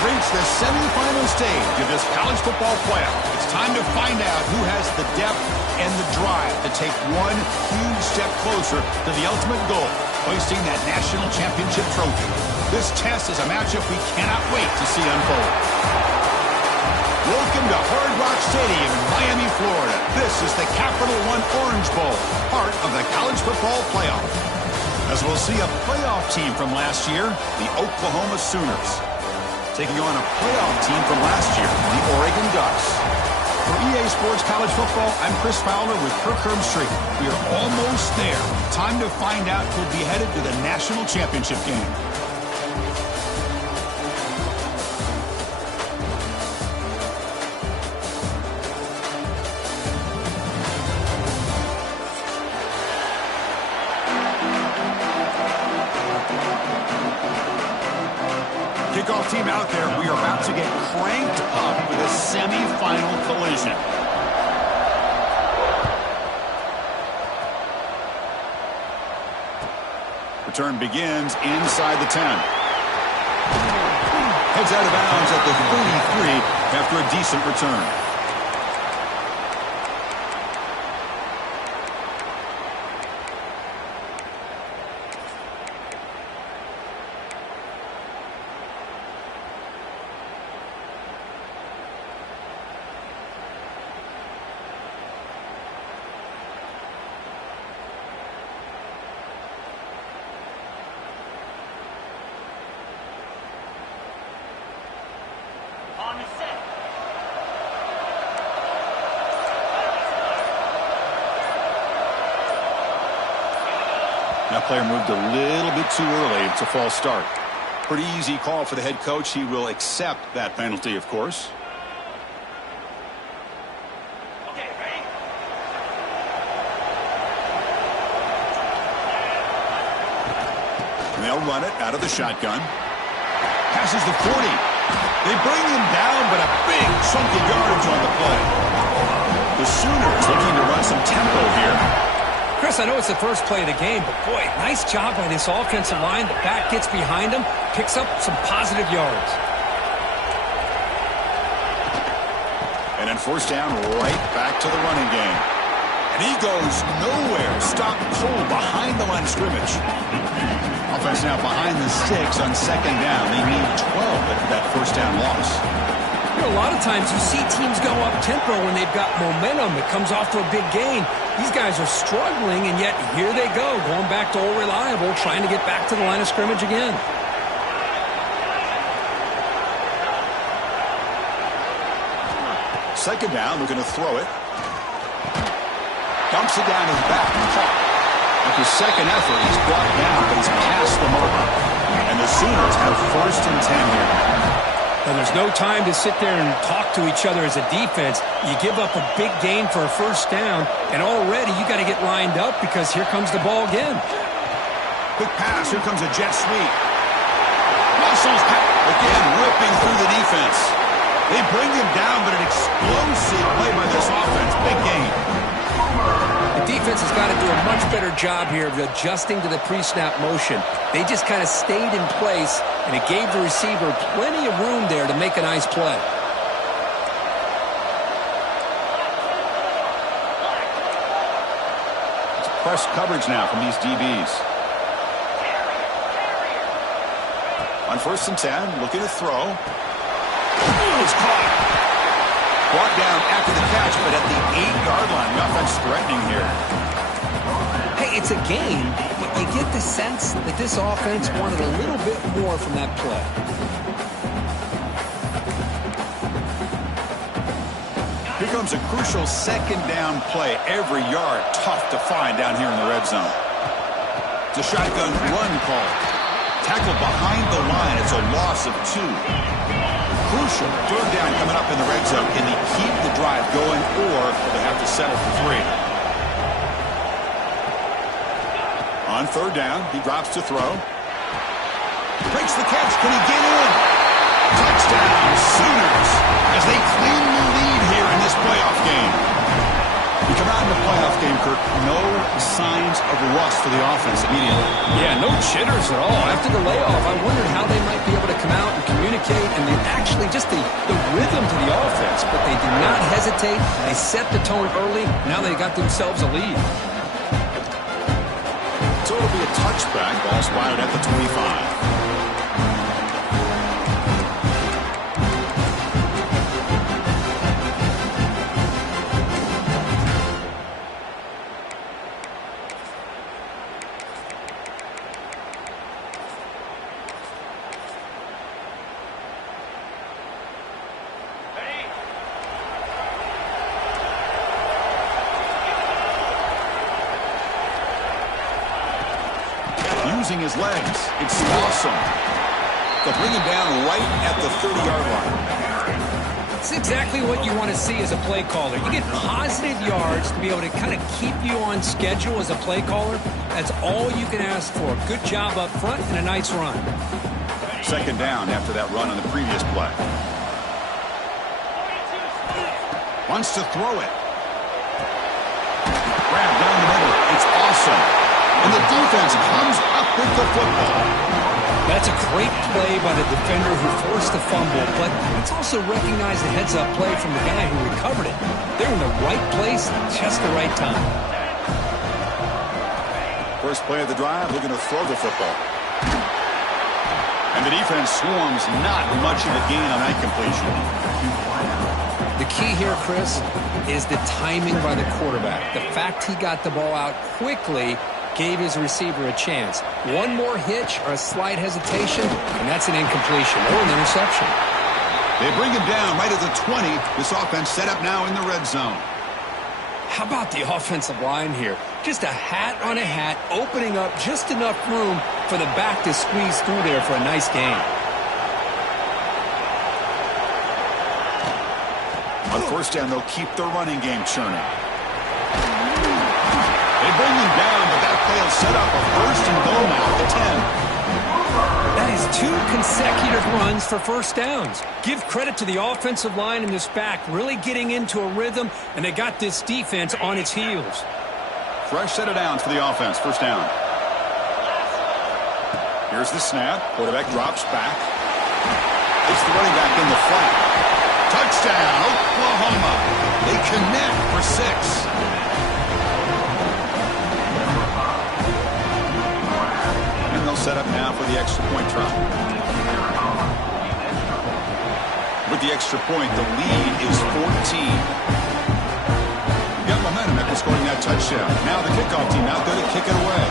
have reached the semifinal stage of this college football playoff. It's time to find out who has the depth and the drive to take one huge step closer to the ultimate goal, hoisting that national championship trophy. This test is a matchup we cannot wait to see unfold. Welcome to Hard Rock Stadium in Miami, Florida. This is the Capital One Orange Bowl, part of the college football playoff. As we'll see a playoff team from last year, the Oklahoma Sooners, taking on a playoff team from last year, the Oregon Ducks. For EA Sports College Football, I'm Chris Fowler with Kirk Herbstreit. We are almost there. Time to find out who'll be headed to the national championship game. Kickoff team out there. We are about to get cranked up with a semifinal collision. Return begins inside the 10. Heads out of bounds at the 33 after a decent return. That player moved a little bit too early. It's a false start. Pretty easy call for the head coach. He will accept that penalty, of course. Okay, ready? And they'll run it out of the shotgun. Passes the 40. They bring him down, but a big chunk of yardage on the play. The Sooners looking to run some tempo here. Chris, I know it's the first play of the game, but boy, nice job by this offensive line. The back gets behind him, picks up some positive yards. And then first down, right back to the running game. And he goes nowhere. Stopped cold behind the line of scrimmage. Offense now behind the sticks on second down. They need 12 at that first down loss. You know, a lot of times you see teams go up tempo when they've got momentum. It comes off to a big gain. These guys are struggling, and yet here they go, going back to old reliable, trying to get back to the line of scrimmage again. Second down, looking to throw it. Dumps it down his back. After second effort, he's brought down, but he's past the mark. And the Sooners have first and 10 here. And there's no time to sit there and talk to each other as a defense. You give up a big gain for a first down, and already you got to get lined up because here comes the ball again. Quick pass. Here comes a jet sweep. Muscles again ripping through the defense. They bring him down, but an explosive play by this offense. Big gain. The defense has got to do a much better job here of adjusting to the pre-snap motion. They just kind of stayed in place, and it gave the receiver plenty of room there to make a nice play. It's press coverage now from these DBs. On first and 10, looking to throw. It's caught. Brought down after the catch, but at the 8-yard line. The offense threatening here. Hey, it's a game, but you get the sense that this offense wanted a little bit more from that play. Here comes a crucial second down play. Every yard tough to find down here in the red zone. It's a shotgun run call. Tackled behind the line. It's a loss of 2. Crucial third down coming up in the red zone. Can they keep the drive going, or will they have to settle for 3? On third down, he drops to throw. Breaks the catch. Can he get in? Touchdown, Sooners, as they claim the lead here in this playoff game. We come out in the playoff game, Kirk. No signs of rust for the offense immediately. Yeah, no jitters at all. After the layoff, I wondered how they might be able to come out and communicate, and they actually just the rhythm to the offense, but they do not hesitate. They set the tone early. Now they got themselves a lead. So it'll be a touchback. Ball spotted at the 25. Using his legs. It's awesome. They'll bring him down right at the 30-yard line. It's exactly what you want to see as a play caller. You get positive yards to be able to kind of keep you on schedule as a play caller. That's all you can ask for. Good job up front and a nice run. Second down after that run on the previous play. Wants to throw it. Grab down the middle. It's awesome. And the defense comes up with the football. That's a great play by the defender who forced the fumble, but it's also recognized the heads-up play from the guy who recovered it. They're in the right place at just the right time. First play of the drive, looking to throw the football. And the defense swarms, not much of a gain on that completion. The key here, Chris, is the timing by the quarterback. The fact he got the ball out quickly gave his receiver a chance. One more hitch or a slight hesitation, and that's an incompletion or an interception. They bring him down right at the 20. This offense set up now in the red zone. How about the offensive line here? Just a hat on a hat, opening up just enough room for the back to squeeze through there for a nice gain. On first down, they'll keep their running game churning. They bring him down, but that play will set up a first and goal now at the 10. That is 2 consecutive runs for first downs. Give credit to the offensive line and this back, really getting into a rhythm, and they got this defense on its heels. Fresh set of downs for the offense. First down. Here's the snap. Quarterback drops back. It's the running back in the flat. Touchdown, Oklahoma. They connect for 6. And they'll set up now for the extra point try. With the extra point, the lead is 14. Got momentum after scoring that touchdown. Now the kickoff team out there to kick it away.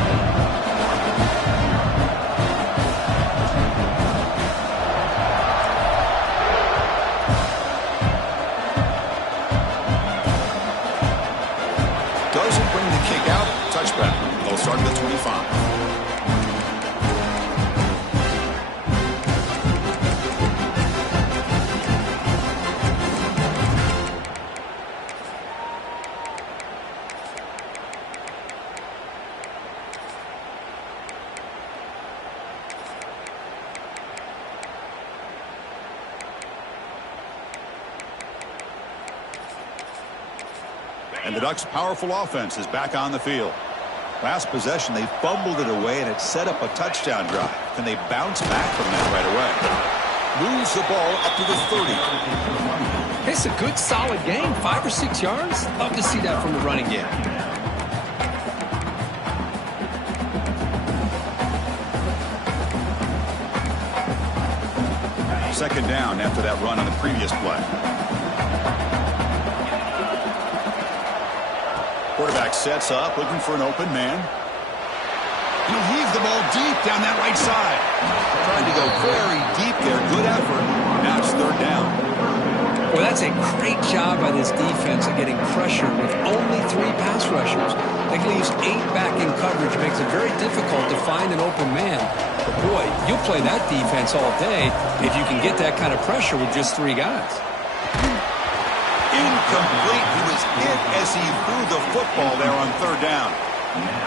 Doesn't bring the kick out. Touchback. They'll start at the 25. And the Ducks' powerful offense is back on the field. Last possession, they fumbled it away, and it set up a touchdown drive. Can they bounce back from that right away? Moves the ball up to the 30. It's a good, solid game. 5 or 6 yards. Love to see that from the running game. Second down after that run on the previous play. Quarterback sets up, looking for an open man. He'll heave the ball deep down that right side. Trying to go very deep there. Good effort. Now it's third down. Well, that's a great job by this defense of getting pressure with only 3 pass rushers. That leaves 8 back in coverage, makes it very difficult to find an open man. But boy, you'll play that defense all day if you can get that kind of pressure with just 3 guys. Incomplete. He was hit as he threw the football there on third down.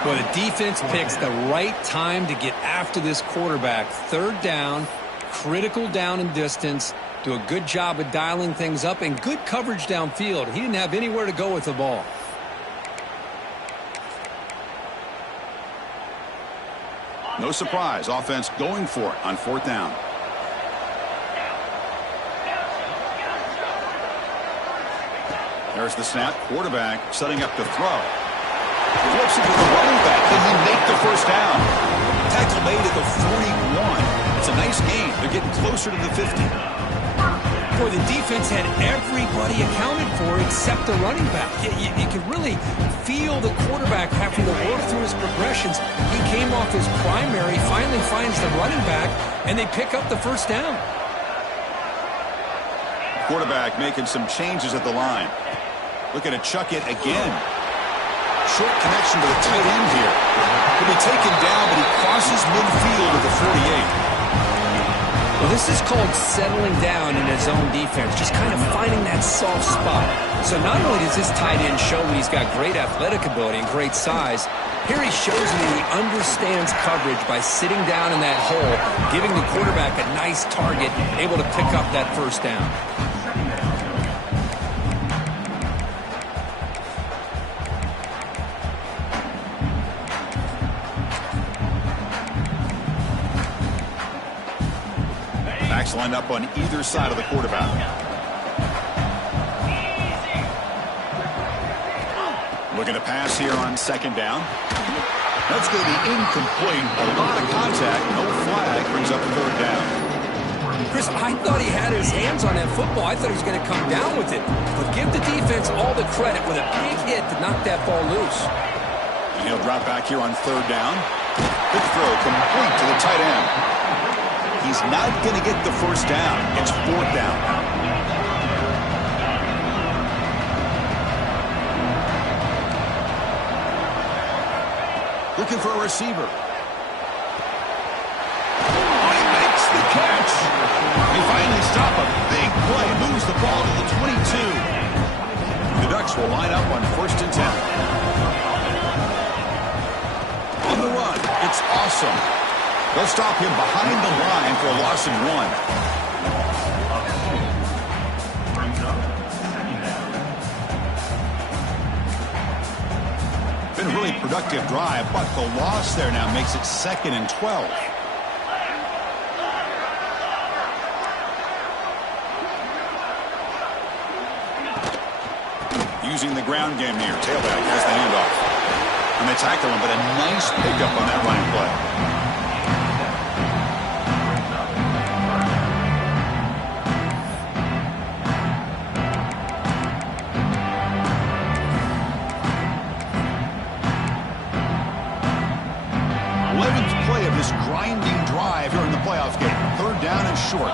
Well, the defense picks the right time to get after this quarterback. Third down, critical down and distance. Do a good job of dialing things up and good coverage downfield. He didn't have anywhere to go with the ball. No surprise. Offense going for it on fourth down. There's the snap. Quarterback setting up to throw. Flips it to the running back. Can he make the first down? Tackle made at the 41. It's a nice gain. They're getting closer to the 50. Boy, the defense had everybody accounted for except the running back. You can really feel the quarterback having to work through his progressions. He came off his primary, finally finds the running back, and they pick up the first down. Quarterback making some changes at the line. Looking to chuck it again. Short connection to the tight end here. He'll be taken down, but he crosses midfield at the 48. Well, this is called settling down in his own defense, just kind of finding that soft spot. So not only does this tight end show that he's got great athletic ability and great size, here he shows me he understands coverage by sitting down in that hole, giving the quarterback a nice target, able to pick up that first down. Backs lined up on either side of the quarterback. Looking to pass here on second down. That's going to be incomplete. A lot of contact. No flag. Brings up third down. Chris, I thought he had his hands on that football. I thought he was going to come down with it. But give the defense all the credit with a big hit to knock that ball loose. And he'll drop back here on third down. Good throw. Complete to the tight end. He's not going to get the first down. It's fourth down. Looking for a receiver. Oh, he makes the catch. They finally stop a big play. Moves the ball to the 22. The Ducks will line up on first and 10. On the run, it's awesome. They'll stop him behind the line for a loss of 1. Been a really productive drive, but the loss there now makes it second and 12. Using the ground game here. Tailback has the handoff. And they tackle him, but a nice pickup on that line play. Grinding drive here in the playoff game. Third down and short.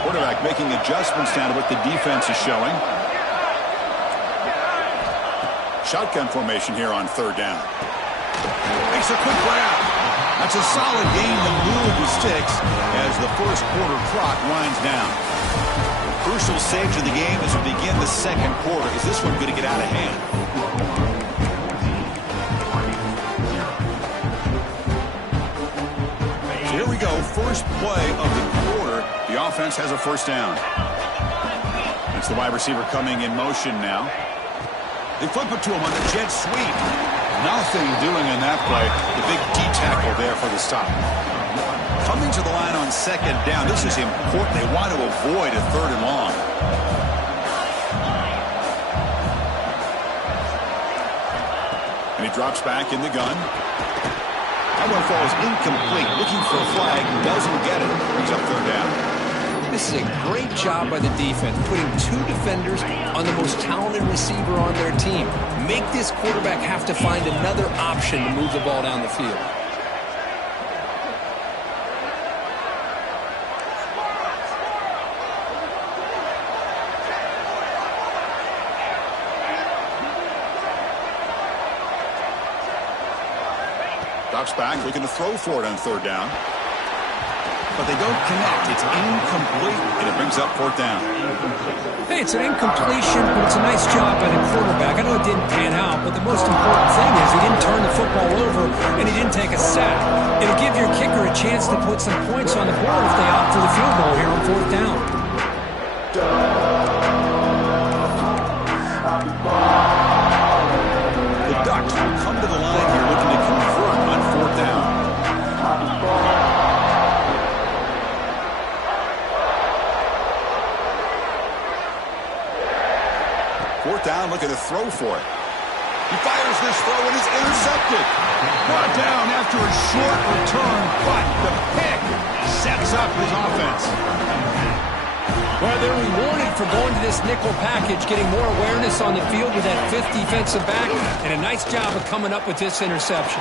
Quarterback making adjustments down to what the defense is showing. Shotgun formation here on third down. Makes a quick grab. That's a solid gain to move the sticks as the first quarter clock winds down. Crucial stage of the game as we begin the second quarter. Is this one going to get out of hand? Here we go, first play of the quarter. The offense has a first down. It's the wide receiver coming in motion now. They flip it to him on the jet sweep. Nothing doing in that play. The big D tackle there for the stop. Coming to the line on second down. This is important. They want to avoid a third and long. And he drops back in the gun. That one falls incomplete. Looking for a flag. Doesn't get it. Brings up third down. This is a great job by the defense, putting two defenders on the most talented receiver on their team. Make this quarterback have to find another option to move the ball down the field. Ducks back, looking to throw for it on third down. But they don't connect. It's incomplete, and it brings up fourth down. Hey, it's an incompletion, but it's a nice job by the quarterback. I know it didn't pan out, but the most important thing is he didn't turn the football over, and he didn't take a sack. It'll give your kicker a chance to put some points on the board if they opt for the field goal here on fourth down. The Ducks will come to the line here looking to convert on fourth down. down looking to throw for it. He fires this throw and is intercepted. Brought down after a short return, but the pick sets up his offense. Well, they're rewarded for going to this nickel package, getting more awareness on the field with that fifth defensive back, and a nice job of coming up with this interception.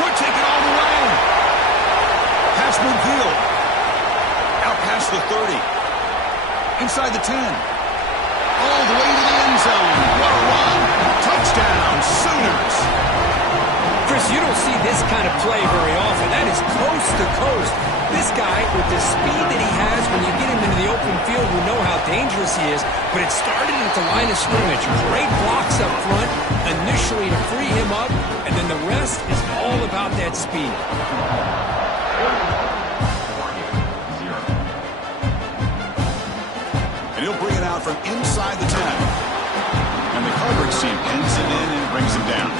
Could take it all the way. Pass midfield. Out past the 30. Inside the 10. All the way to the end zone. What a run. Touchdown, Sooners. Chris, you don't see this kind of play very often. That is coast to coast. This guy, with the speed that he has, when you get him into the open field, you know how dangerous he is. But it started at the line of scrimmage. Great blocks up front, initially to free him up, and then the rest is all about that speed. And he'll bring it out from inside the 10. And the coverage team pins him in and brings him down.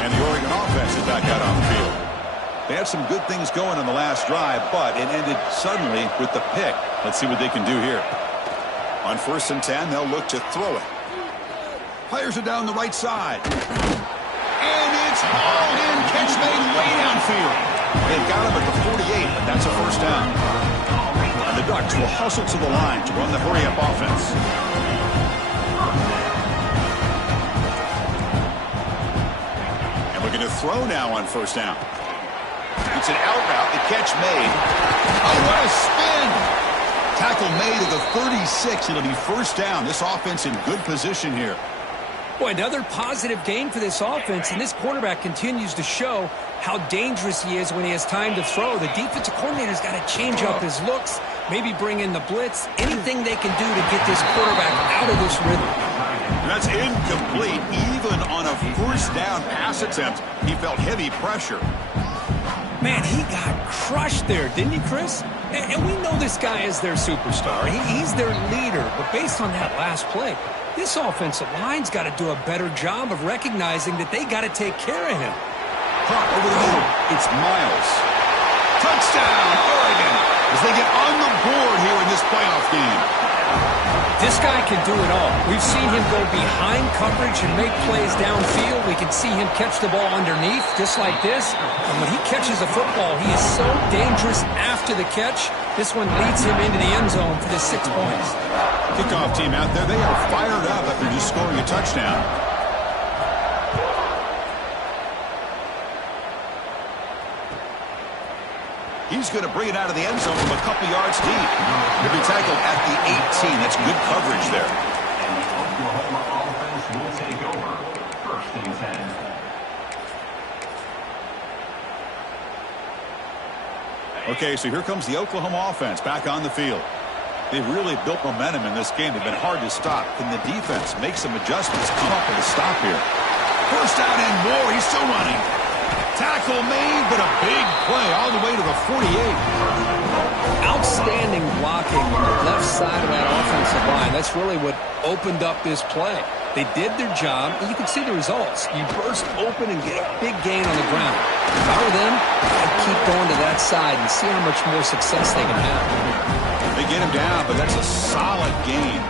And the Oregon offense is back out on the field. They had some good things going on the last drive, but it ended suddenly with the pick. Let's see what they can do here. On 1st and 10, they'll look to throw it. Players are down the right side. And it's hauled in. Catch made way downfield. They've got him at the 48, but that's a first down. And the Ducks will hustle to the line to run the hurry-up offense. And looking to throw now on 1st down. It's an out route. The catch made. Oh, what a spin! Tackle made at the 36. It'll be 1st down. This offense in good position here. Boy, another positive game for this offense, and this quarterback continues to show how dangerous he is when he has time to throw. The defensive coordinator's got to change up his looks, maybe bring in the blitz, anything they can do to get this quarterback out of this rhythm. That's incomplete. Even on a 1st down pass attempt, he felt heavy pressure. Man, he got crushed there, didn't he, Chris? And we know this guy is their superstar. He's their leader. But based on that last play, this offensive line's got to do a better job of recognizing that they got to take care of him. Caught over the middle. It's Miles. Touchdown, Oregon, as they get on the board here in this playoff game. This guy can do it all. We've seen him go behind coverage and make plays downfield. We can see him catch the ball underneath, just like this. And when he catches a football, he is so dangerous after the catch. This one leads him into the end zone for the 6 points. Kickoff team out there, they are fired up after just scoring a touchdown. He's going to bring it out of the end zone from a couple yards deep. He'll be tackled at the 18. That's good coverage there. And the Oklahoma offense will take over 1st and 10. Okay, so here comes the Oklahoma offense back on the field. They've really built momentum in this game. They've been hard to stop. Can the defense make some adjustments, come up with a stop here? 1st down and more. He's still running. Tackle made, but a big play all the way to the 48. Outstanding blocking on the left side of that offensive line. That's really what opened up this play. They did their job, and you can see the results. You burst open and get a big gain on the ground. If I were them, I'd keep going to that side and see how much more success they can have. They get him down, but that's a solid gain.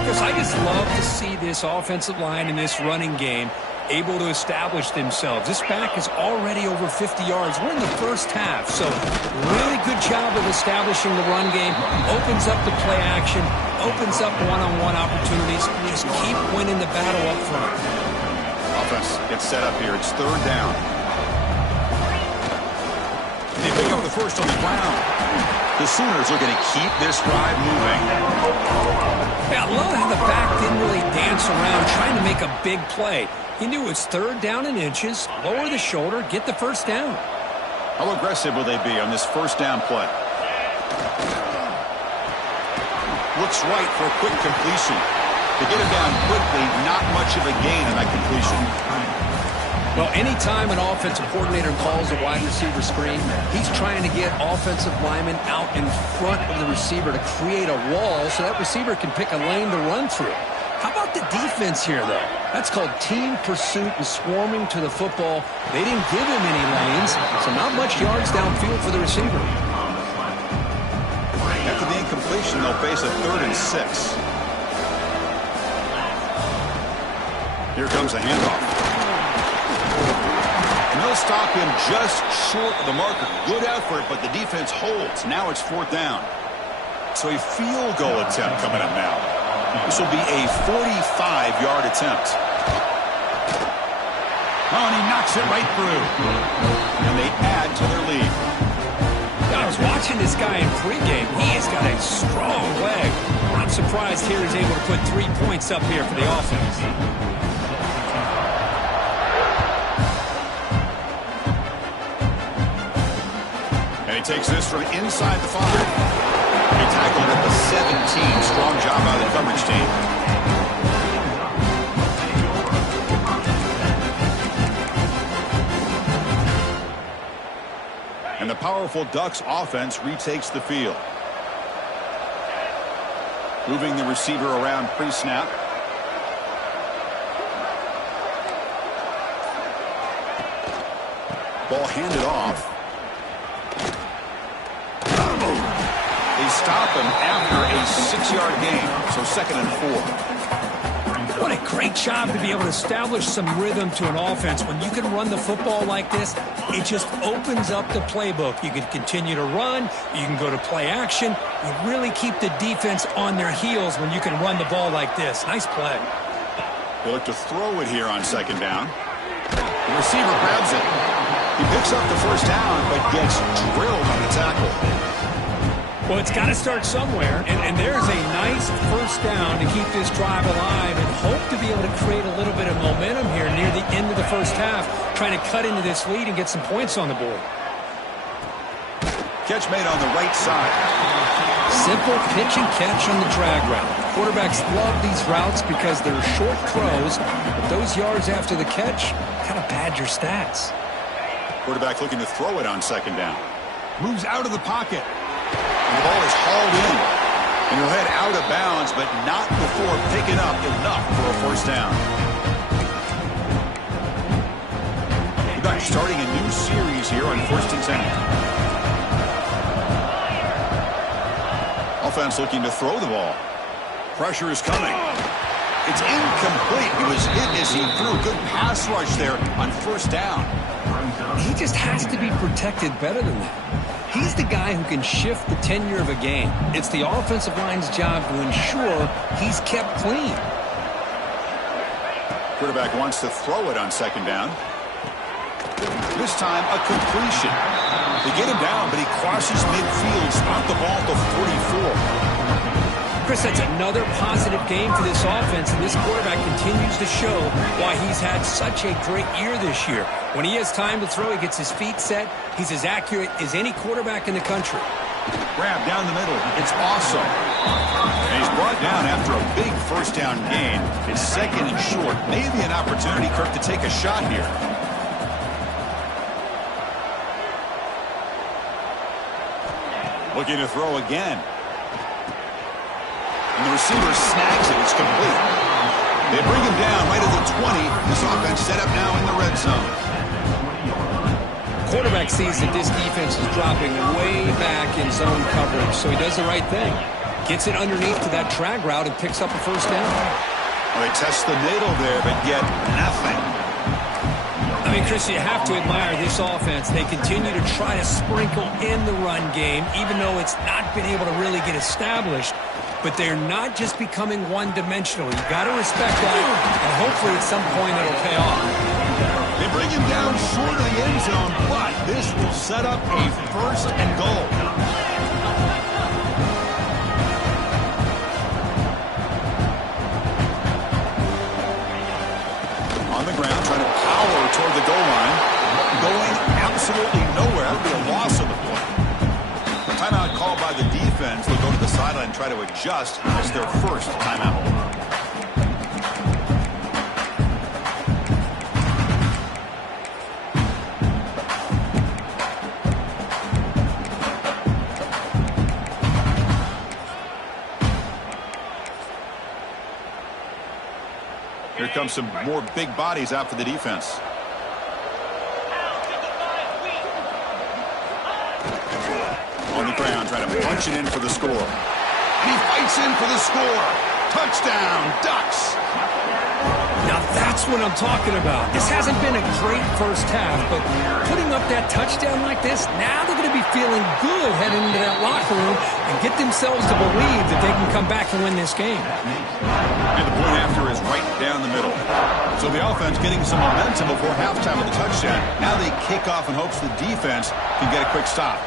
Because I just love to see this offensive line in this running game able to establish themselves. This back is already over 50 yards. We're in the 1st half, so really good job of establishing the run game. Opens up the play action, opens up one-on-one opportunities. Just keep winning the battle up front. Offense gets set up here. It's 3rd down. They pick up the first on the ground. The Sooners are going to keep this drive moving. Yeah, I love how the back didn't really dance around trying to make a big play. He knew it's 3rd down and inches, lower the shoulder, get the 1st down. How aggressive will they be on this 1st down play? Looks right for a quick completion. To get him down quickly, not much of a gain on that completion. Well, anytime an offensive coordinator calls a wide receiver screen, he's trying to get offensive linemen out in front of the receiver to create a wall so that receiver can pick a lane to run through. How about the defense here, though? That's called team pursuit and swarming to the football. They didn't give him any lanes, so not much yards downfield for the receiver. situation, they'll face a 3rd and 6. Here comes a handoff. And they'll stop him just short of the marker. Good effort, but the defense holds. Now it's 4th down. So a field goal attempt coming up now. This will be a 45-yard attempt. Oh, and he knocks it right through. And they add to their lead. I was watching this guy in pregame. He has got a strong leg. I'm surprised here he's able to put 3 points up here for the offense. And he takes this from inside the 5. He tackled at the 17. Strong job by the coverage team. And the powerful Ducks offense retakes the field. Moving the receiver around pre-snap. Ball handed off. They stop him after a 6-yard gain. So 2nd and 4. What a great job to be able to establish some rhythm to an offense. When you can run the football like this, it just opens up the playbook. You can continue to run. You can go to play action. You really keep the defense on their heels when you can run the ball like this. Nice play. They look to throw it here on 2nd down. The receiver grabs it. He picks up the 1st down, but gets drilled on the tackle. Well, it's got to start somewhere, and there's a nice 1st down to keep this drive alive and hope to be able to create a little bit of momentum here near the end of the 1st half, trying to cut into this lead and get some points on the board. Catch made on the right side. Simple pitch and catch on the drag route. Quarterbacks love these routes because they're short throws, but those yards after the catch kind of pad your stats. Quarterback looking to throw it on 2nd down. Moves out of the pocket. And the ball is hauled in. And he'll head out of bounds, but not before picking up enough for a 1st down. We're back starting a new series here on 1st and 10. Offense looking to throw the ball. Pressure is coming. It's incomplete. It was hit as he threw. Good pass rush there on 1st down. He just has to be protected better than that. He's the guy who can shift the tenure of a game. It's the offensive line's job to ensure he's kept clean. Quarterback wants to throw it on 2nd down. This time a completion. They get him down, but he crosses midfield, spot the ball to 44. Chris, that's another positive game for this offense, and this quarterback continues to show why he's had such a great year this year. When he has time to throw, he gets his feet set. He's as accurate as any quarterback in the country. Grab down the middle. It's awesome. And he's brought down after a big 1st down gain. It's 2nd and short. Maybe an opportunity, Kirk, to take a shot here. Looking to throw again. And the receiver snags it. It's complete. They bring him down right at the 20. This offense set up now in the red zone. Quarterback sees that this defense is dropping way back in zone coverage, so he does the right thing. Gets it underneath to that drag route and picks up a 1st down. Well, they test the middle there, but get nothing. I mean, Chris, you have to admire this offense. They continue to try to sprinkle in the run game, even though it's not been able to really get established. But they're not just becoming one-dimensional. You got to respect that, and hopefully at some point it'll pay off. They bring him down short of the end zone, but this will set up a 1st and goal. On the ground, trying to power toward the goal line. Going absolutely nowhere. That would be a loss of the play. Timeout called by the defense. They'll go to the sideline and try to adjust as their 1st timeout. Here comes some more big bodies out for the defense. On the ground, trying to punch it in for the score. And he fights in for the score. Touchdown, Ducks. Now that's what I'm talking about. This hasn't been a great first half, but putting up that touchdown like this, now they're going to be feeling good heading into that locker room and get themselves to believe that they can come back and win this game. And the point after is right down the middle. So the offense getting some momentum before halftime with the touchdown. Now they kick off in hopes the defense can get a quick stop.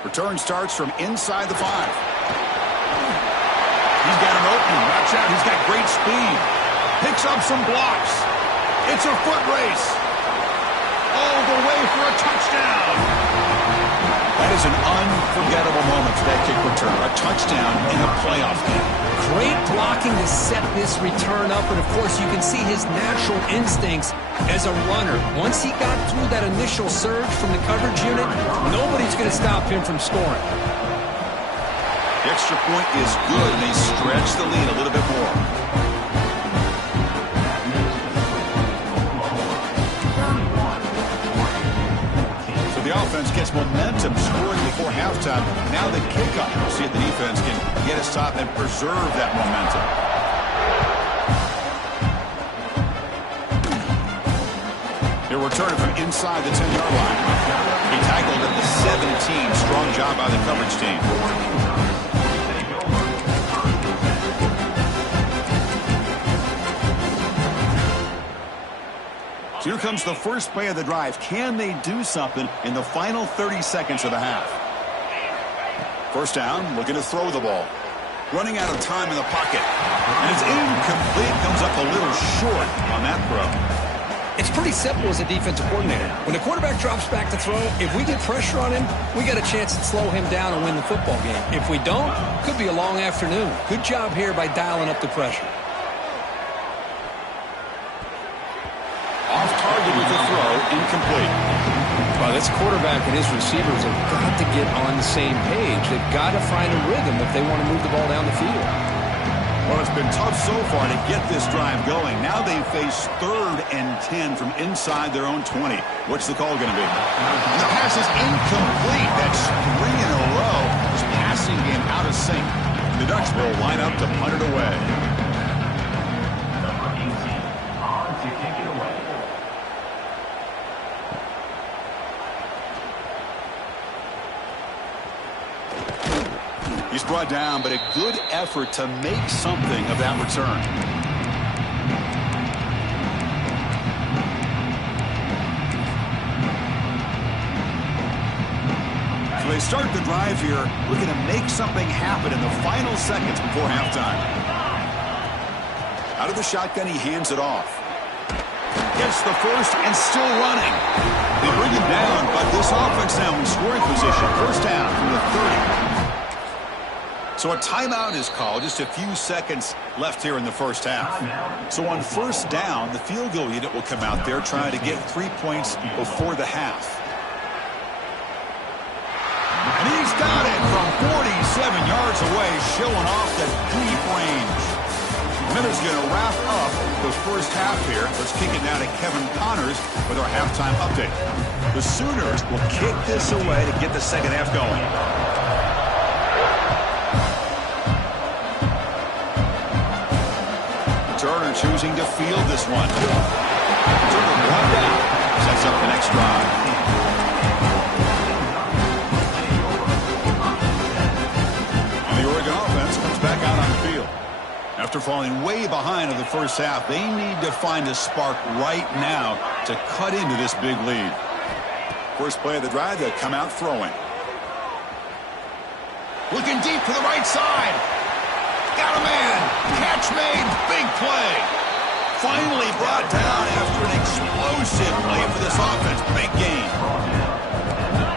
Return starts from inside the 5. He's got an opening. Watch out. He's got great speed. Picks up some blocks. It's a foot race. All the way for a touchdown. That is an unforgettable moment for that kick return. A touchdown in a playoff game. Great blocking to set this return up, and of course you can see his natural instincts as a runner. Once he got through that initial surge from the coverage unit, nobody's going to stop him from scoring. The extra point is good, and they stretch the lead a little bit more. So the offense gets momentum scoring before halftime. Now the kickoff. We'll see if the defense can get a stop and preserve that momentum. They're returning from inside the 10-yard line. He tackled at the 17. Strong job by the coverage team. Here comes the first play of the drive. Can they do something in the final 30 seconds of the half? First down, looking to throw the ball. Running out of time in the pocket. And it's incomplete. Comes up a little short on that throw. It's pretty simple as a defensive coordinator. When the quarterback drops back to throw, if we get pressure on him, we got a chance to slow him down and win the football game. If we don't, could be a long afternoon. Good job here by dialing up the pressure. Off target with the throw, incomplete. Well, this quarterback and his receivers have got to get on the same page. They've got to find a rhythm if they want to move the ball down the field. Well, it's been tough so far to get this drive going. Now they face 3rd and 10 from inside their own 20. What's the call going to be? And the pass is incomplete. That's 3 in a row. His passing game out of sync. The Ducks will line up to punt it away. Number 18, on to kick it away. He's brought down, but a good effort to make something of that return. So they start the drive here, looking to make something happen in the final seconds before halftime. Out of the shotgun, he hands it off. Gets the first and still running. They bring him down, but this offense now in scoring position. First down from the 30. So a timeout is called. Just a few seconds left here in the first half. So on first down, the field goal unit will come out there trying to get 3 points before the half. And he's got it from 47 yards away, showing off the deep range. Minutes going to wrap up the first half here. Let's kick it now to Kevin Connors with our halftime update. The Sooners will kick this away to get the second half going. Turner choosing to field this one. Turner brought down. Sets up the next drive. And the Oregon offense comes back out on the field. After falling way behind in the first half, they need to find a spark right now to cut into this big lead. First play of the drive, they'll come out throwing. Looking deep to the right side. Got a man. Catch made. Big play. Finally brought down after an explosive play for this offense. Big gain.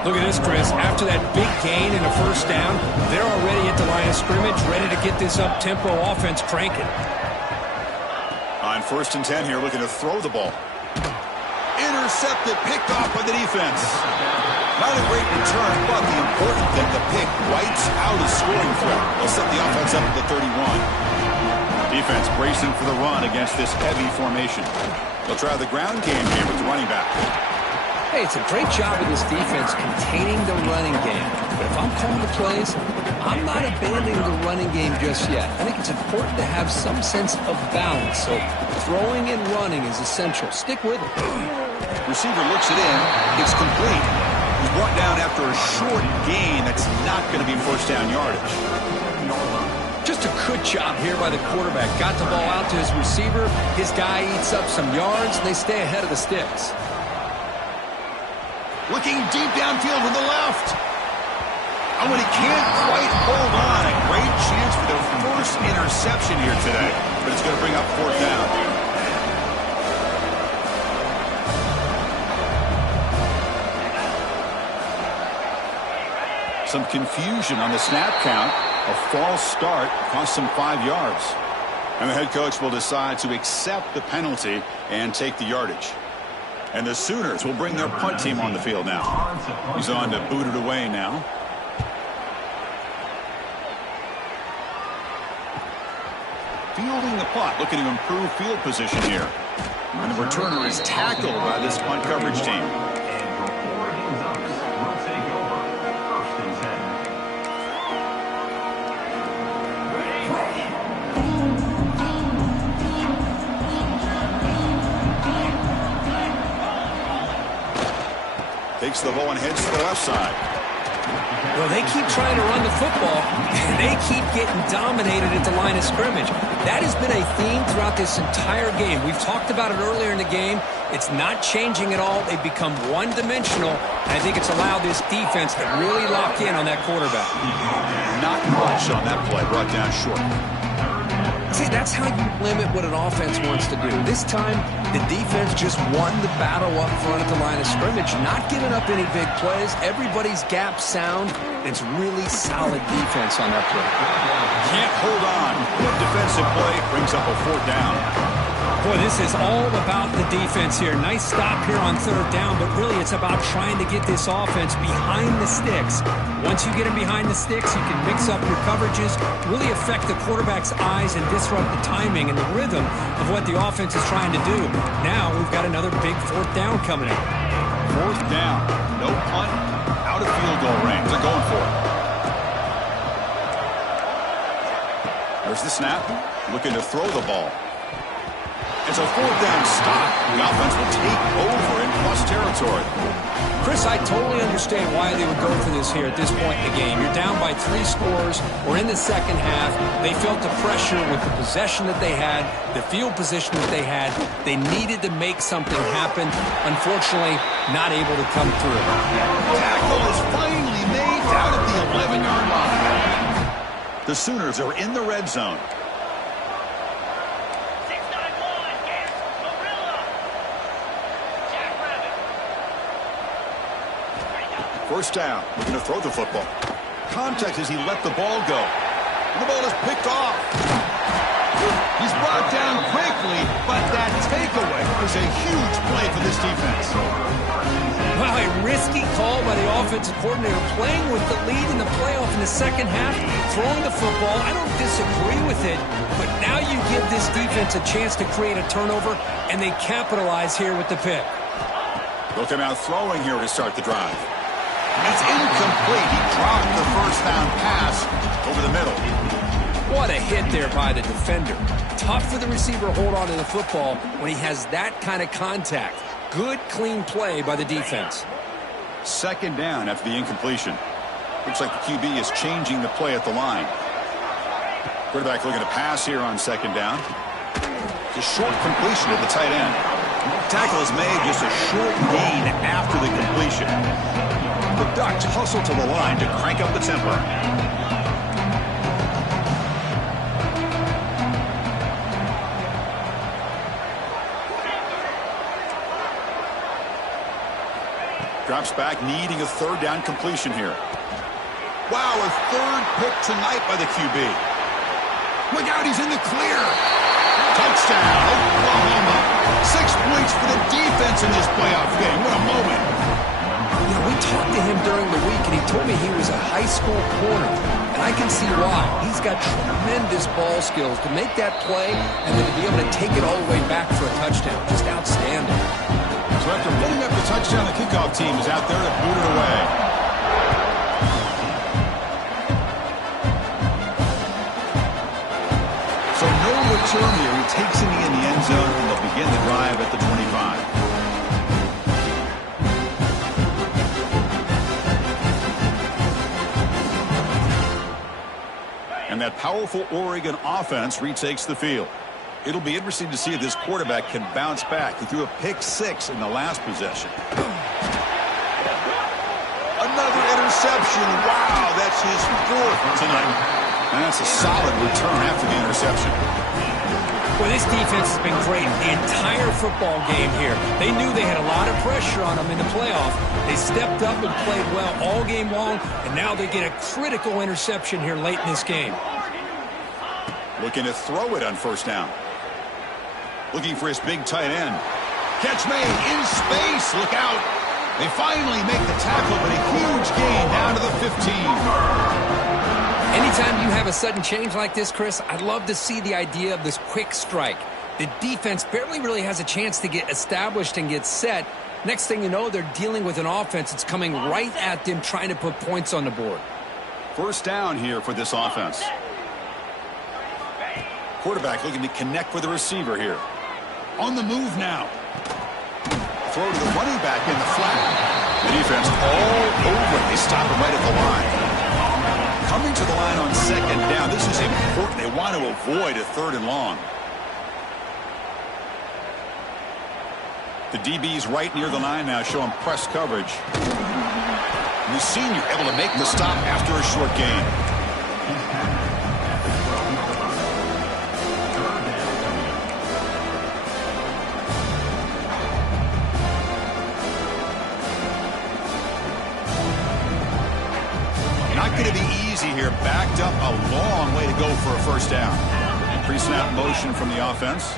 Look at this, Chris. After that big gain and a first down, they're already at the line of scrimmage, ready to get this up-tempo offense cranking. On first and 10 here, looking to throw the ball. Intercepted, picked off by the defense. Not a great return, but the important thing, the pick wipes out a scoring threat. They'll set the offense up at the 31. Defense bracing for the run against this heavy formation. They'll try the ground game here with the running back. Hey, it's a great job of this defense containing the running game. But if I'm calling the plays, I'm not abandoning the running game just yet. I think it's important to have some sense of balance. So throwing and running is essential. Stick with it. Receiver looks it in. It's complete. He's brought down after a short gain. That's not going to be first down yardage. Just a good job here by the quarterback. Got the ball out to his receiver. His guy eats up some yards, and they stay ahead of the sticks. Looking deep downfield to the left. Oh, and he can't quite hold on. A great chance for their first interception here today. But it's going to bring up fourth down. Some confusion on the snap count. A false start cost them 5 yards. And the head coach will decide to accept the penalty and take the yardage. And the Sooners will bring their punt team on the field now. He's on to boot it away now. Fielding the punt, looking to improve field position here. And the returner is tackled by this punt coverage team. Takes the ball and heads to the left side. Well, they keep trying to run the football, and they keep getting dominated at the line of scrimmage. That has been a theme throughout this entire game. We've talked about it earlier in the game. It's not changing at all. They've become one-dimensional, and I think it's allowed this defense to really lock in on that quarterback. Not much on that play, brought down short. See, that's how you limit what an offense wants to do. This time, the defense just won the battle up front at the line of scrimmage, not giving up any big plays. Everybody's gap sound. It's really solid defense on that play. Can't hold on. Good defensive play brings up a fourth down. Boy, this is all about the defense here. Nice stop here on third down, but really it's about trying to get this offense behind the sticks. Once you get them behind the sticks, you can mix up your coverages, really affect the quarterback's eyes and disrupt the timing and the rhythm of what the offense is trying to do. Now we've got another big fourth down coming up. Fourth down. No punt. Out of field goal range. They're going for it. There's the snap. Looking to throw the ball. It's a fourth down stop. The offense will take over in plus territory. Chris, I totally understand why they would go for this here at this point in the game. You're down by 3 scores. We're in the second half. They felt the pressure with the possession that they had, the field position that they had. They needed to make something happen. Unfortunately, not able to come through. Tackle is finally made down at the 11-yard line. The Sooners are in the red zone. First down, looking to throw the football. Contact as he let the ball go. And the ball is picked off. He's brought down quickly, but that takeaway is a huge play for this defense. Wow, a risky call by the offensive coordinator, playing with the lead in the playoff in the second half, throwing the football. I don't disagree with it, but now you give this defense a chance to create a turnover, and they capitalize here with the pick. They'll come out throwing here to start the drive. It's incomplete. He dropped the first down pass over the middle. What a hit there by the defender. Tough for the receiver to hold on to the football when he has that kind of contact. Good, clean play by the defense. Second down after the incompletion. Looks like the QB is changing the play at the line. Quarterback looking to pass here on second down. It's a short completion at the tight end. Tackle is made, just a short gain after the completion. The Ducks hustle to the line to crank up the tempo. Drops back, needing a third down completion here. Wow, a third pick tonight by the QB. Look out, he's in the clear. Touchdown, Oklahoma. 6 points for the defense in this playoff game. What a moment. You know, we talked to him during the week, and he told me he was a high school corner. And I can see why. He's got tremendous ball skills to make that play and then to be able to take it all the way back for a touchdown. Just outstanding. So after putting up a touchdown. The kickoff team is out there to boot it away. So no return here. He takes it in the end zone, and they'll begin the drive at the 25. And that powerful Oregon offense retakes the field. It'll be interesting to see if this quarterback can bounce back. He threw a pick-6 in the last possession. Another interception. Wow, that's his 4th tonight. And that's a solid return after the interception. Well, this defense has been great the entire football game here. They knew they had a lot of pressure on them in the playoff. They stepped up and played well all game long, and now they get a critical interception here late in this game. Looking to throw it on first down. Looking for his big tight end. Catch made in space. Look out. They finally make the tackle, but a huge gain down to the 15. Anytime you have a sudden change like this, Chris, I'd love to see the idea of this quick strike. The defense barely really has a chance to get established and get set. Next thing you know, they're dealing with an offense that's coming right at them, trying to put points on the board. First down here for this offense. Quarterback looking to connect with the receiver here. On the move now. Throw to the running back in the flat. The defense all over. They stop him right at the line. Coming to the line on second down. This is important. They want to avoid a 3rd and long. The DB's right near the line now, showing press coverage. And the senior able to make the stop after a short gain. Not going to be easy here. Backed up a long way to go for a first down. Pre-snap motion from the offense.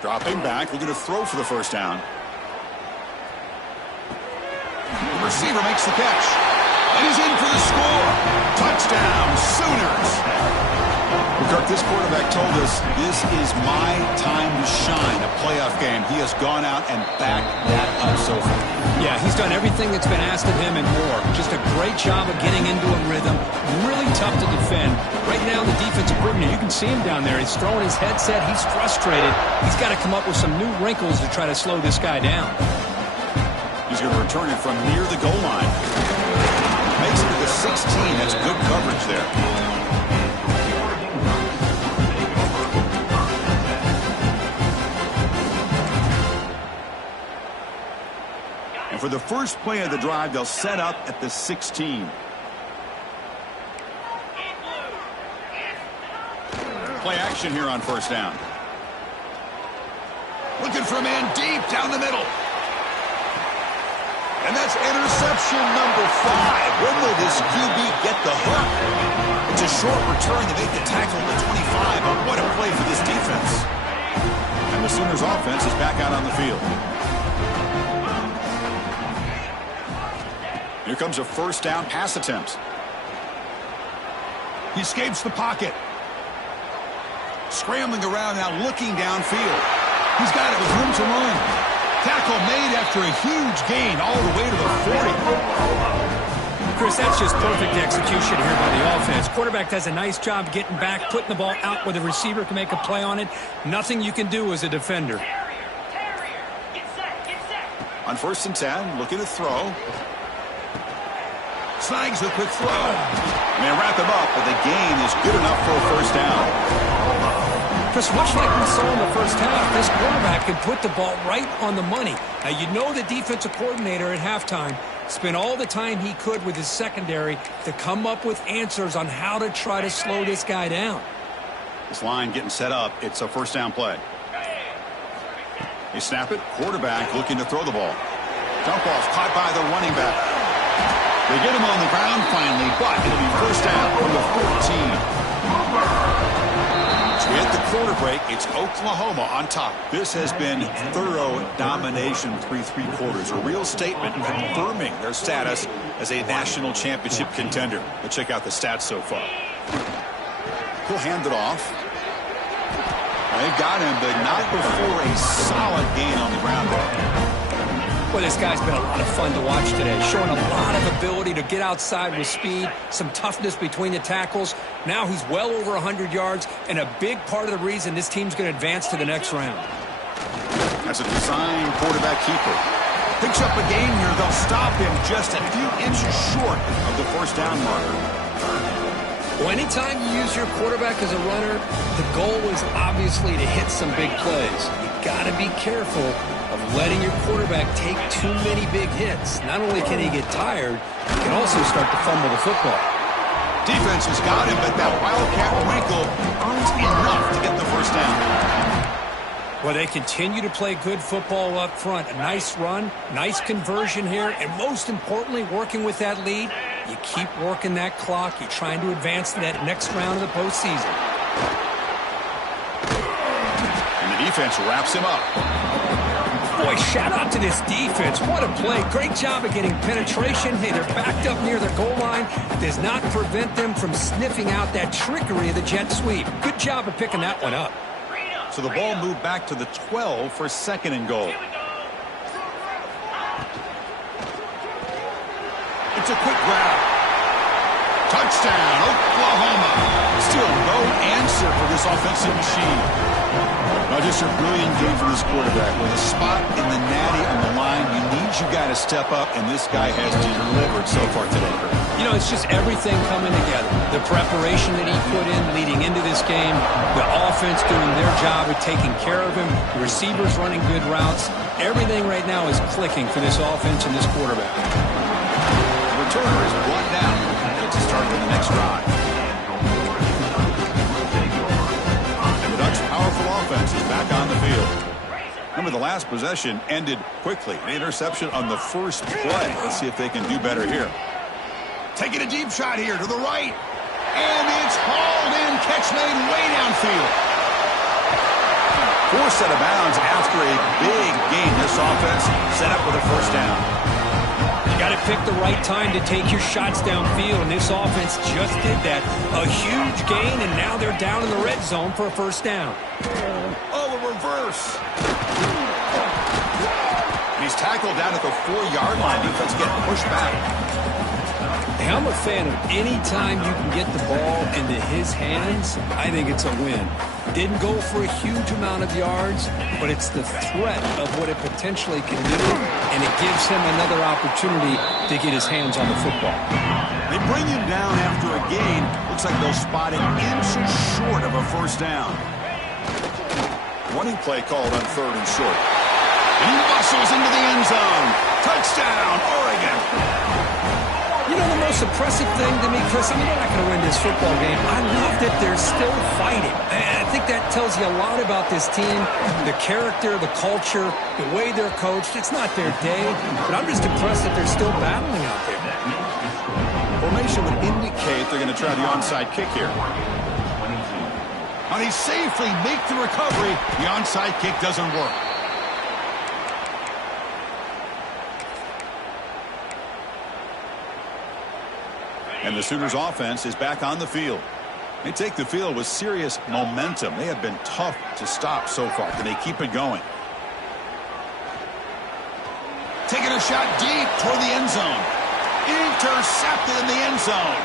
Dropping back, looking to throw for the first down. The receiver makes the catch. And he's in for the score. Touchdown, Sooners. Kirk, this quarterback told us this is my time to shine, a playoff game. He has gone out and backed that up so far. Yeah, he's done everything that's been asked of him and more. Just a great job of getting into a rhythm. Really tough to defend. Right now, the defensive coordinator, you can see him down there. He's throwing his headset. He's frustrated. He's got to come up with some new wrinkles to try to slow this guy down. He's going to return it from near the goal line. Makes it to the 16. That's good coverage there. And for the first play of the drive, they'll set up at the 16. Play action here on first down. Looking for a man deep down the middle. And that's interception number 5. When will this QB get the hook? It's a short return to make the tackle at the 25. But what a play for this defense. And the Sooners offense is back out on the field. Here comes a first down pass attempt. He escapes the pocket. Scrambling around now, looking downfield. He's got it with room to run. Tackle made after a huge gain all the way to the 40. Chris, that's just perfect execution here by the offense. Quarterback does a nice job getting back, putting the ball out where the receiver can make a play on it. Nothing you can do as a defender. On 1st and 10, looking to throw. Snags the quick throw. They wrap him up, but the gain is good enough for a first down. Chris, much like we saw in the first half, this quarterback can put the ball right on the money. Now, you know the defensive coordinator at halftime spent all the time he could with his secondary to come up with answers on how to try to slow this guy down. This line getting set up. It's a first down play. They snap it. Quarterback looking to throw the ball. Dump off caught by the running back. They get him on the ground finally, but it'll be first down from the 14. So we hit the quarter break, it's Oklahoma on top. This has been thorough domination through 3 quarters. A real statement confirming their status as a national championship contender. Let's check out the stats so far. He'll hand it off. They've got him, but not before a solid gain on the ground ball. Well, this guy's been a lot of fun to watch today, showing a lot of ability to get outside with speed, some toughness between the tackles. Now he's well over 100 yards, and a big part of the reason this team's going to advance to the next round. That's a design quarterback keeper. Picks up a gain here. They'll stop him just a few inches short of the first down marker. Well, anytime you use your quarterback as a runner, the goal is obviously to hit some big plays. You got to be careful of letting your quarterback take too many big hits. Not only can he get tired, he can also start to fumble the football. Defense has got him, but that Wildcat wrinkle earns enough to get the first down. Well, they continue to play good football up front. A nice run, nice conversion here, and most importantly, working with that lead, you keep working that clock. You're trying to advance to that next round of the postseason. And the defense wraps him up. Boy, shout out to this defense. What a play. Great job of getting penetration. Hey, they're backed up near the goal line. Does not prevent them from sniffing out that trickery of the jet sweep. Good job of picking that one up. So the ball moved back to the 12 for 2nd and goal. It's a quick grab. Touchdown, Oklahoma. Still no answer for this offensive machine. Now just a brilliant game for this quarterback. With a spot in the natty on the line, you need your guy to step up, and this guy has delivered so far today. You know, it's just everything coming together. The preparation that he put in leading into this game, the offense doing their job of taking care of him, the receivers running good routes. Everything right now is clicking for this offense and this quarterback. The returner is brought down. Gets to start with the next drive. And the Dutch powerful offense is back on the field. Remember, the last possession ended quickly. An interception on the first play. Let's see if they can do better here. Taking a deep shot here to the right. And it's hauled in. Catch made way downfield. Forced out of bounds after a big gain. This offense set up with a first down. You got to pick the right time to take your shots downfield, and this offense just did that. A huge gain, and now they're down in the red zone for a first down. Oh, the reverse. He's tackled down at the 4-yard line. Defense getting pushed back. Hey, I'm a fan of any time you can get the ball into his hands, I think it's a win. Didn't go for a huge amount of yards, but it's the threat of what it potentially can do, and it gives him another opportunity to get his hands on the football. They bring him down after a gain. Looks like they'll spot an inch short of a first down. Running play called on 3rd and short. And he muscles into the end zone. Touchdown, Oregon. You know, the most impressive thing to me, Chris, I mean, they're not going to win this football game. I love that they're still fighting. And I think that tells you a lot about this team, the character, the culture, the way they're coached. It's not their day, but I'm just impressed that they're still battling out there. Formation would indicate they're going to try the onside kick here. And he safely makes the recovery. The onside kick doesn't work. And the Sooners offense is back on the field. They take the field with serious momentum. They have been tough to stop so far. Can they keep it going? Taking a shot deep toward the end zone. Intercepted in the end zone.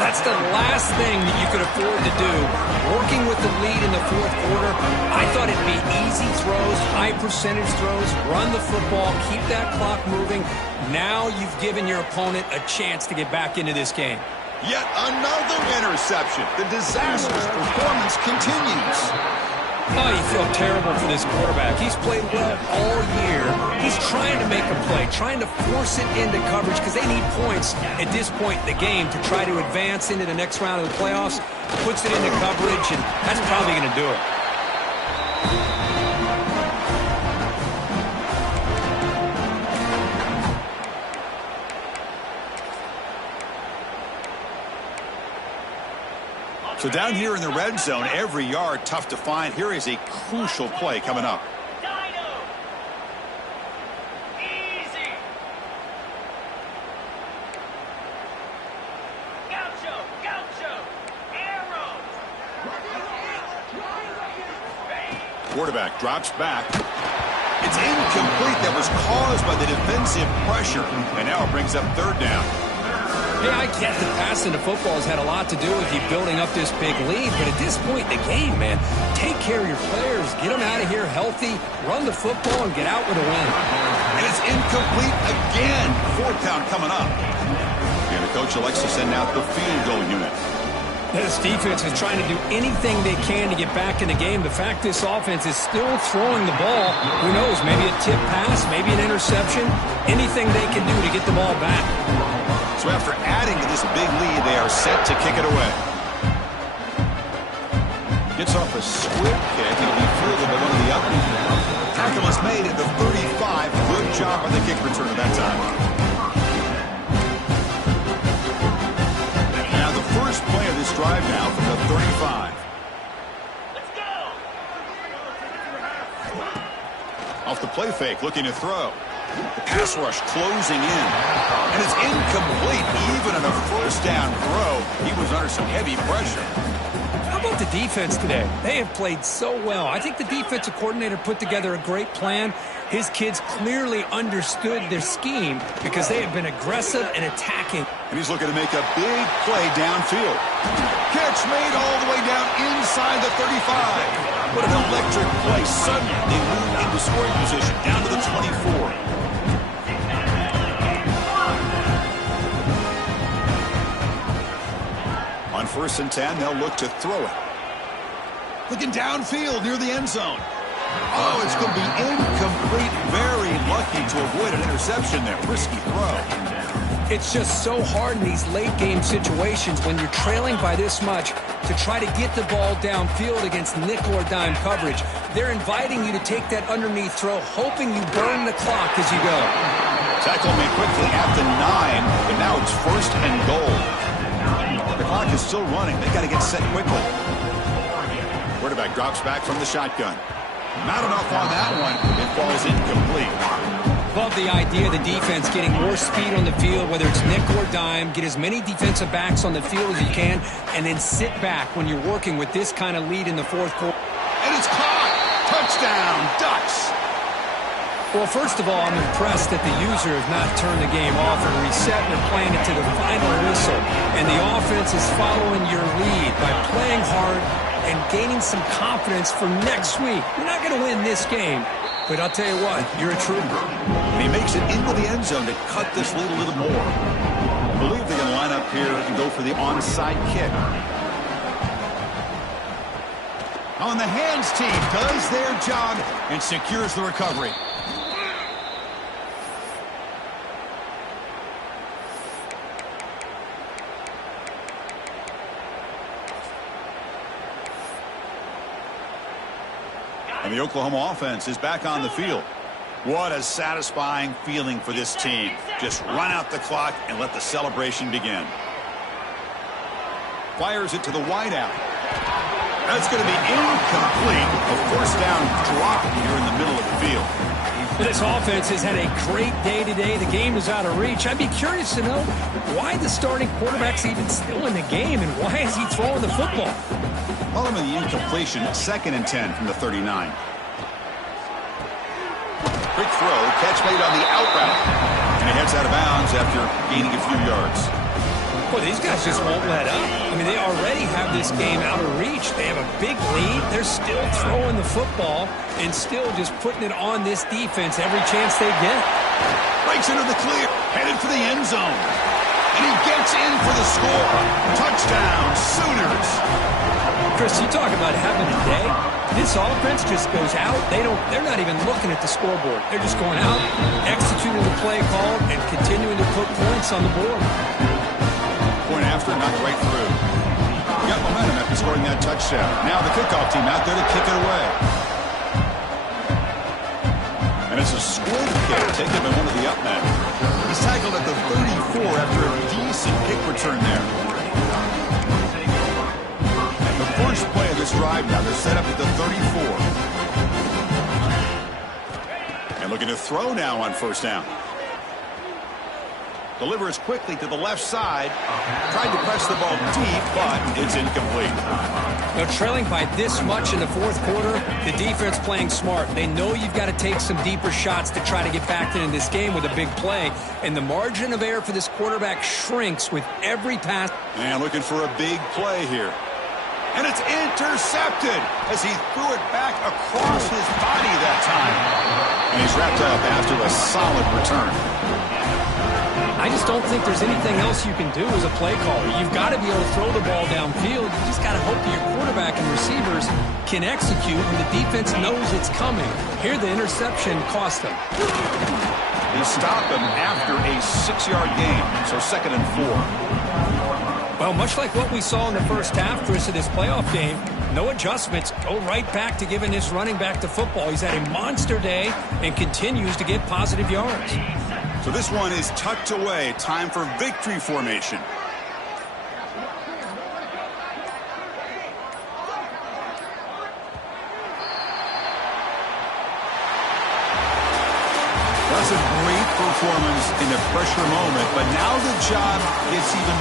That's the last thing that you could afford to do. Working with the lead in the 4th quarter, I thought it'd be easy throws, high percentage throws, run the football, keep that clock moving. Now you've given your opponent a chance to get back into this game. Yet another interception. The disastrous performance continues. Oh, you feel terrible for this quarterback. He's played well all year. He's trying to make a play, trying to force it into coverage because they need points at this point in the game to try to advance into the next round of the playoffs. Puts it into coverage, and that's probably going to do it. So down here in the red zone, every yard tough to find. Here is a crucial play coming up. Dino. Easy. Gaucho. Gaucho. Arrow. Quarterback drops back. It's incomplete. That was caused by the defensive pressure. And now it brings up third down. Hey, I get that passing the football has had a lot to do with you building up this big lead, but at this point in the game, man, take care of your players, get them out of here healthy, run the football, and get out with a win. And it's incomplete again. Fourth down coming up. And the coach elects to send out the field goal unit. This defense is trying to do anything they can to get back in the game. The fact this offense is still throwing the ball, who knows, maybe a tip pass, maybe an interception, anything they can do to get the ball back. So after adding to this big lead, they are set to kick it away. Gets off a squib kick. It'll be fielded by one of the others. Tackle is made at the 35. Good job on the kick return at that time. Now the first play of this drive now from the 35. Let's go. Off the play fake, looking to throw. The pass rush closing in. And it's incomplete. Even on a first down throw, he was under some heavy pressure. How about the defense today? They have played so well. I think the defensive coordinator put together a great plan. His kids clearly understood their scheme because they have been aggressive and attacking. And he's looking to make a big play downfield. Catch made all the way down inside the 35. What an electric play. Suddenly they move into scoring position down to the 24. On 1st and 10, they'll look to throw it. Looking downfield near the end zone. Oh, it's going to be incomplete. Very lucky to avoid an interception there. Risky throw. It's just so hard in these late game situations when you're trailing by this much to try to get the ball downfield against nickel or dime coverage. They're inviting you to take that underneath throw, hoping you burn the clock as you go. Tackle made quickly at the 9, but now it's 1st and goal. The clock is still running. They got to get set quickly. Quarterback drops back from the shotgun. Not enough on that one. It falls incomplete. Love the idea of the defense getting more speed on the field, whether it's nickel or dime, get as many defensive backs on the field as you can, and then sit back when you're working with this kind of lead in the fourth quarter. And it's caught. Touchdown, Ducks. Well, first of all, I'm impressed that the user has not turned the game off and reset and are playing it to the final whistle. And the offense is following your lead by playing hard and gaining some confidence for next week. You're not going to win this game, but I'll tell you what, you're a trooper. And he makes it into the end zone to cut this lead a little more. I believe they're going to line up here and go for the onside kick. On the hands team does their job and secures the recovery. And the Oklahoma offense is back on the field. What a satisfying feeling for this team. Just run out the clock and let the celebration begin. Fires it to the wideout. That's going to be incomplete. A first down drop here in the middle of the field. This offense has had a great day today. The game is out of reach. I'd be curious to know why the starting quarterback's even still in the game and why is he throwing the football? Following the incompletion, 2nd and 10 from the 39. Quick throw, catch made on the out route. And he heads out of bounds after gaining a few yards. Boy, these guys just won't let up. I mean, they already have this game out of reach. They have a big lead. They're still throwing the football and still just putting it on this defense every chance they get. Breaks into the clear, headed for the end zone. And he gets in for the score. Touchdown, Sooners. Chris, you talk about having a day. This offense just goes out. They're not even looking at the scoreboard. They're just going out, executing the play call, and continuing to put points on the board. Point after, not right through. Got momentum after scoring that touchdown. Now the kickoff team out there to kick it away. And it's a squib kick taken by one of the up men. He's tackled at the 34 after a decent kick return there. this drive now. They're set up at the 34. And looking to throw now on first down. Delivers quickly to the left side. Tried to press the ball deep, but it's incomplete. Now, trailing by this much in the fourth quarter, the defense playing smart. They know you've got to take some deeper shots to try to get back into this game with a big play. And the margin of error for this quarterback shrinks with every pass. And looking for a big play here. And it's intercepted as he threw it back across his body that time. And he's wrapped up after a solid return. I just don't think there's anything else you can do as a play caller. You've got to be able to throw the ball downfield. You just got to hope that your quarterback and receivers can execute when the defense knows it's coming. Here, the interception cost them. They stop him after a 6-yard gain, so 2nd and 4. Well, much like what we saw in the first half, Chris, of this playoff game, no adjustments. Go right back to giving his running back to football. He's had a monster day and continues to get positive yards. So this one is tucked away. Time for victory formation. That's a great performance in a pressure moment, but now the job gets even